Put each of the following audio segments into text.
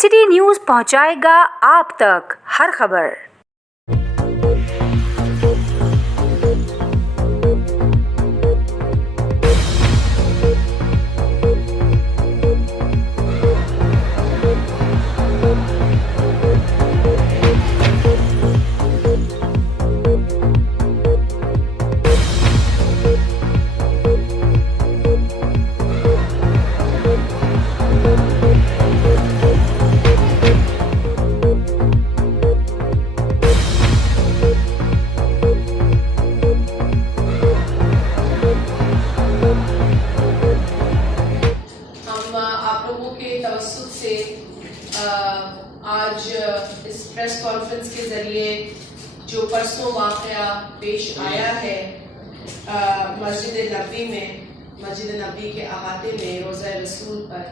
City news पहुंचाएगा आप तक हर खबर। आज इस प्रेस कॉन्फ्रेंस के जरिए जो परसों वाक़या पेश आया है मस्जिद नबी के अहाते में रोज़ा रसूल पर,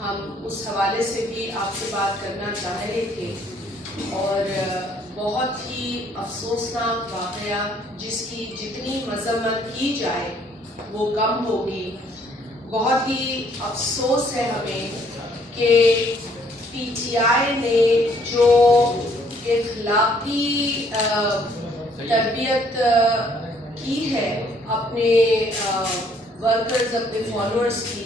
हम उस हवाले से भी आपसे बात करना चाह रहे थे। और बहुत ही अफसोसनाक वाक़या जिसकी जितनी मज़म्मत की जाए वो कम होगी। बहुत ही अफसोस है हमें कि पीटीआई ने जो इखलाकी तरबियत की है अपने वर्कर्स, अपने फॉलोअर्स की,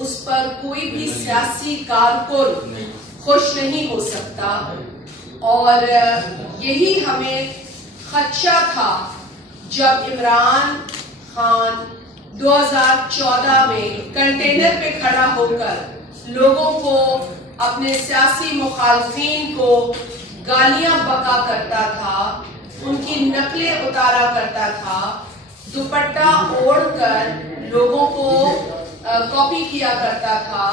उस पर कोई भी सियासी कारकुन खुश नहीं हो सकता। और यही हमें खदशा था जब इमरान खान 2014 में कंटेनर पे खड़ा होकर लोगों को, अपने सियासी मुखालफिन को गालियां बका करता था, उनकी नकलें उतारा करता था, दुपट्टा ओढ़कर लोगों को कॉपी किया करता था।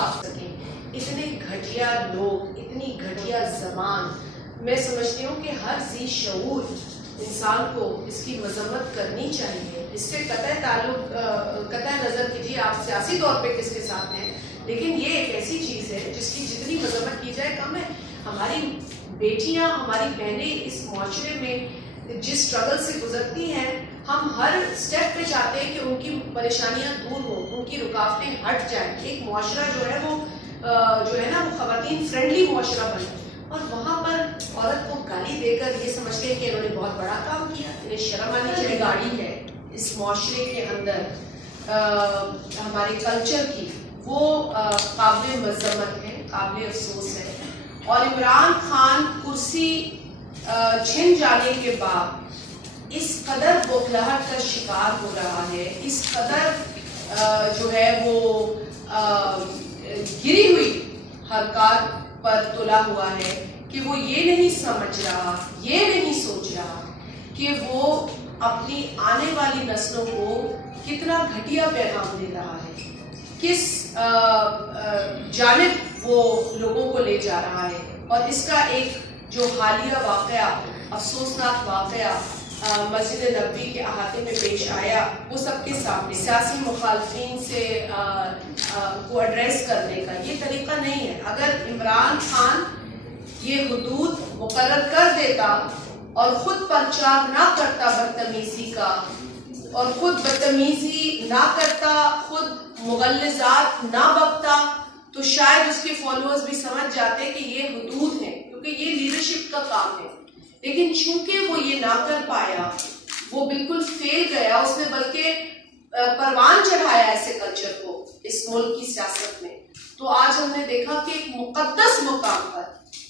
इतने घटिया लोग, इतनी घटिया ज़बान, मैं समझती हूँ कि हर ज़ी शऊर इंसान को इसकी मजम्मत करनी चाहिए। इससे कतई नज़र कीजिए आप सियासी तौर पे किसके साथ हैं, लेकिन ये एक ऐसी चीज़ है जिसकी जितनी मजम्मत की जाए कम है। हमारी बेटियां, हमारी बहनें इस माशरे में जिस स्ट्रगल से गुजरती हैं, हम हर स्टेप पे चाहते हैं कि उनकी परेशानियां दूर हो, उनकी रुकावटें हट जाएं, एक माशरा जो है वो ख़वातीन फ्रेंडली माशरा बने। और वहाँ पर औरत को गाली देकर ये समझते हैं कि इन्होंने बहुत बड़ा काम किया, इन्हें शर्म आनी चाहिए। गाड़ी है इस माशरे के अंदर हमारे कल्चर की, वो काबिल मज़म्मत है, काबिल अफसोस है। और इमरान खान कुर्सी छिन जाने के बाद इस कदर बौखलाहट का शिकार हो रहा है, इस कदर जो है वो गिरी हुई हरकत पर तुला हुआ है कि वो ये नहीं समझ रहा, ये नहीं सोच रहा कि वो अपनी आने वाली नस्लों को कितना घटिया पैगाम दे रहा है, किस जानिब वो लोगों को ले जा रहा है। और इसका एक जो हालिया वाक़या, अफसोसनाक वाक़या मस्जिद नबी के अहाते में पेश आया, वो सबके सामने सियासी मुखालफिन से को एड्रेस करने का ये तरीका नहीं है। अगर इमरान खान ये हुदूद मुकर्रर कर देता और ख़ुद प्रचार ना करता बदतमीज़ी का, और ख़ुद बदतमीज़ी ना करता, ख़ुद मुगल्लिज़ात ना बकता, तो शायद उसके फॉलोअर्स भी समझ जाते कि ये हुदूद है, क्योंकि ये लीडरशिप का काम है। लेकिन चूंकि वो ये ना कर पाया, वो बिल्कुल फेल गया, उसने बल्कि परवान चढ़ाया ऐसे कल्चर को इस मुल्क की सियासत में। तो आज हमने देखा कि एक मुकद्दस मुकाम पर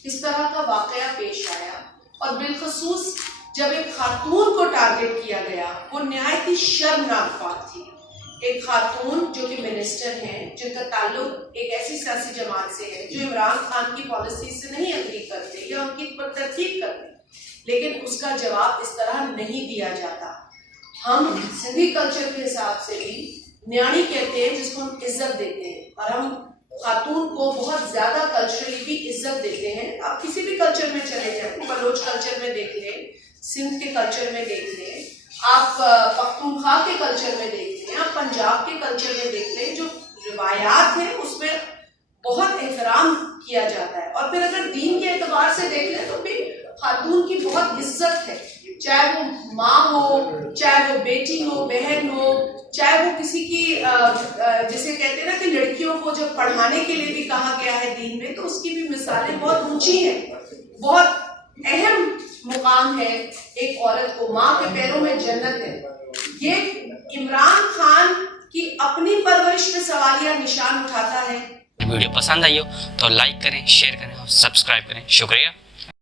इस तरह का वाक़या पेश आया, और बिलखसूस जब एक खातून को टारगेट किया गया, वो नहायत ही शर्मनाक बात थी। एक खातून जो कि मिनिस्टर हैं, जिनका ताल्लुक एक ऐसी सियासी जमात से है जो इमरान खान की पॉलिसी से नहीं एग्री करते या उनकी तरकीब करते, लेकिन उसका जवाब इस तरह नहीं दिया जाता। हम सिंधी कल्चर के हिसाब से भी न्याणी कहते हैं जिसको हम इज्जत देते हैं, और हम खातून को बहुत ज्यादा कल्चरली भी इज्जत देते हैं। आप किसी भी कल्चर में चले जाए, बलोच कल्चर में देख लें, सिंध के कल्चर में देख लें, आप पख्तूनख्वा के कल्चर में देख लें, आप पंजाब के कल्चर में देख लें, जो रिवायात हैं उसमें बहुत एहतराम किया जाता है। और फिर अगर दीन के एतबार से देख लें तो भी खातून की बहुत इज्जत है, चाहे वो माँ हो, चाहे वो बेटी हो, बहन हो, चाहे वो किसी की जिसे कहते हैं ना कि लड़कियों بیٹیوں کو جب پڑھانے کے لیے بھی کہا گیا ہے دین میں تو اس کی بھی مثالیں بہت اونچی ہیں. بہت اہم مقام ہے ایک عورت کو، ماں کے پیروں میں جنت ہے. یہ عمران خان کی اپنی پرورش میں سوالیہ نشان اٹھاتا ہے. ویڈیو پسند آئی ہو تو لائک کریں، شیئر کریں اور سبسکرائب کریں. شکریہ.